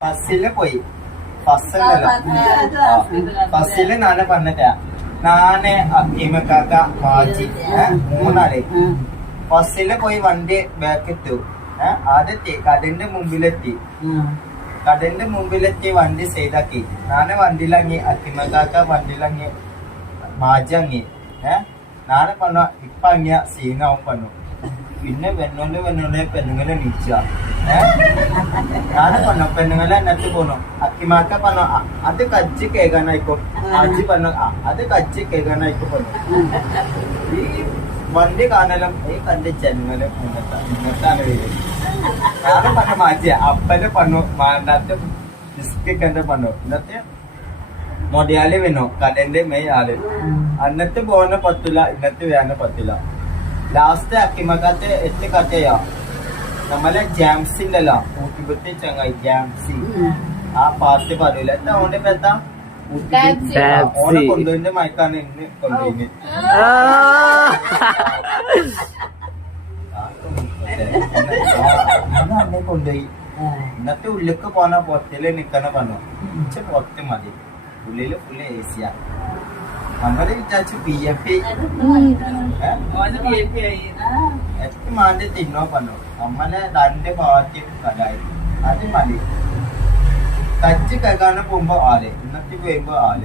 ബസ്സില് പോയി ബസ്സില് നാനെ പറഞ്ഞിട്ടാ നാനെ ഇമക്കാക്ക മാജി മൂന്നാളെ ബസ്സില് പോയി വണ്ടി ബാക്കെത്തു ആദ്യത്തെ കടന്റെ മുമ്പിലെത്തി വണ്ടി ചെയ്താക്കി നാനെ വണ്ടിയിലങ്ങി അത്തിമക്കാക്ക വണ്ടിയിലങ്ങി മാജങ്ങി നാനെ പറഞ്ഞ ഇപ്പൊ അങ്ങിയ സീനാവും പറഞ്ഞു പിന്നെ പെണ്ണുങ്ങളെ നീച്ച ഞാന് പറഞ്ഞു പെണ്ണുങ്ങളെ എന്നത്ത് പോന്നു അക്കിമാക്ക പറഞ്ഞു അത് കജ്ജി കേൾക്കാനായിക്കോ അജ്ജി പറഞ്ഞു അത് കജ്ജി കേൾക്കാനായിക്കോ പറഞ്ഞു ഈ വണ്ടി കാണലും ഈ കണ്ട് ജനങ്ങളും ഇന്നത്താണ് പേര് ഞാനും പറഞ്ഞു മാറ്റിയ അപ്പനെ പറഞ്ഞു മാണ്ടാത്ത ബിസ്കറ്റ് പറഞ്ഞു ഇന്നത്തെ മൊടിയാല് വേണോ കടന്റെ മെയ് ആള് അന്നത്തെ പോകാൻ പറ്റില്ല ഇന്നത്തെ വേന പറ്റില്ല ലാസ്റ്റ് അക്കിമക്കാത്തെ എത്തി കട്ടയാ നമ്മളെ ജാംസിന്റെ അല്ല ഊട്ടിപ്പത്തി ചങ്ങായി ജാംസി ആ പാട്ട് പറയൂല എന്താ ഓന്റെ പേത്താ ഓനെ കൊണ്ടുപോയിന്റെ മയക്കാണ് ഇന്ന് കൊണ്ടുപോയിന് അന്നെ കൊണ്ടുപോയി ഇന്നത്തെ ഉള്ളിക്ക് പോണ പുറത്തില് നിക്കണ പറഞ്ഞു പുറത്ത് മതി ഉള്ളില് ഫുള്ള് ഏസിയാ നമ്മള് വിചാരിച്ചു PF എത്ര മാറ്റി തിന്നോ പറഞ്ഞു നമ്മളെ രണ്ട് ഭാഗത്തും കടായി അത് മതി കജ്ജ് കഴുകാനും പോകുമ്പോ ആള് ഇന്നത്തെ പോകുമ്പോ ആള്